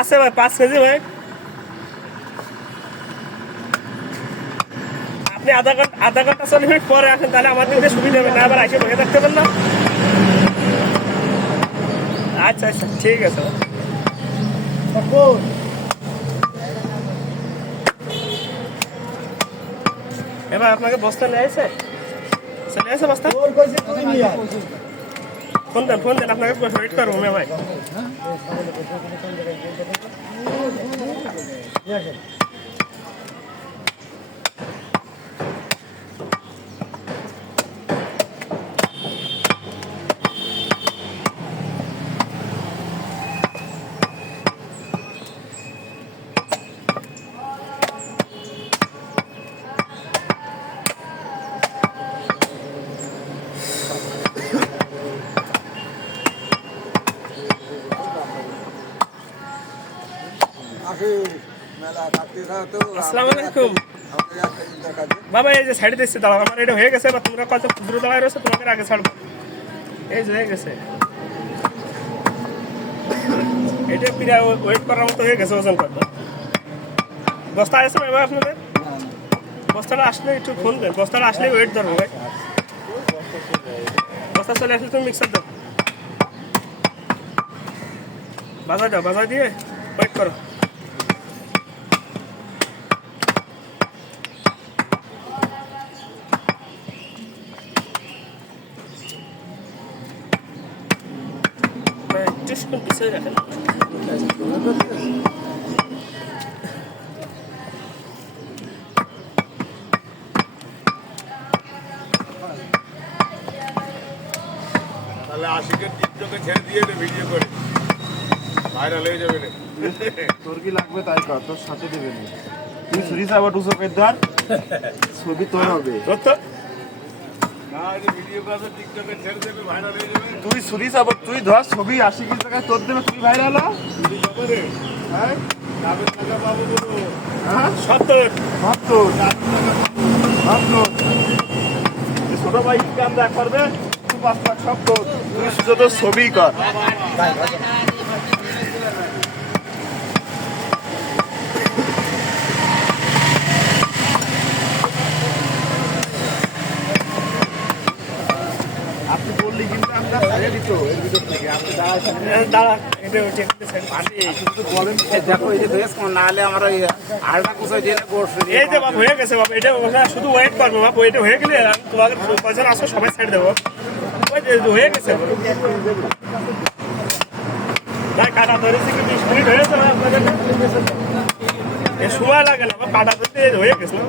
আছে ভাই 5 কেজি ভাই। আপনি আধা ঘন্টা 40 মিনিট পরে আসেন, তাহলে আমার দিকে সুবিধা হবে না, আবার এসে বসে থাকতে পারেন না। আচ্ছা আচ্ছা ঠিক আছে। এবার আপনাকে বস্তা নিয়ে আসে, চলে আসে বস্তা। ফোন দেন আপনাকে ওয়েট করবো ভাই। আসসালামু আলাইকুম বাবা। এই যে সাইডে দিচ্ছি দাঁড়াও, আমার এটা হয়ে গেছে। এবার তোমরা কত দূরে দাঁড়ায় রয়েছে, তোমাকে আগে ছাড়বো। এই যে হয়ে গেছে, এটা প্রায় ওয়েট করার মতো হয়ে গেছে। ওজন করবে বস্তা আছে না এবার আপনাদের? বস্তাটা আসলে একটু ফোন দেন, বস্তাটা আসলে ওয়েট ধরবো ভাই। বস্তা চলে আসলে তুমি মিক্সার দাও, বাজার দাও, বাজার দিয়ে ওয়েট করো। কিছুক্ষণ পিছিয়ে রাখেন। তাহলে আশিকের টিকটকে ছেড়ে দিয়ে ভিডিও করে ভাইরাল হয়ে যাবে। তোর কি লাগবে তাই কর, তোর সাথে দেবে না। তুই সুরিস আবার টুসকের ধর, ছবি তোর হবে। ভিডিও করে টিকটকে ছেড়ে দেবে, ভাইরাল হয়ে যাবে। তুই সুরিস আবার তুই ধর ছবি 80 টাকায় তোর দেবে, তুই ভাইরাল হ। হ্যাঁ যাবে টাকা পাবো বলো। হ্যাঁ 70 ছোট ভাই ইনকাম দেখ করবে, তুই 5 লাখ সব তোর। তুই শুধু তোর ছবি কর। আপনি বললি কিন্তু আমরা ছাড়িয়ে দিত এর ভিতর থেকে। আপনি দাঁড়া, এটা হচ্ছে বলেন দেখো এই যে বেশ না হলে আমরা আলটা কুচাই দিয়ে এই যে বাপ হয়ে গেছে বাপ। এটা ওরা শুধু ওয়েট করবে বাপ, ওইটা হয়ে গেলে তোমাকে কজন আসো সবাই সাইড দেবো। ওই যে হয়ে গেছে তাই কাটা ধরেছে কি 20 মিনিট হয়েছে না আপনাদের? সময় লাগে না, কাটা ধরতে হয়ে গেছে না।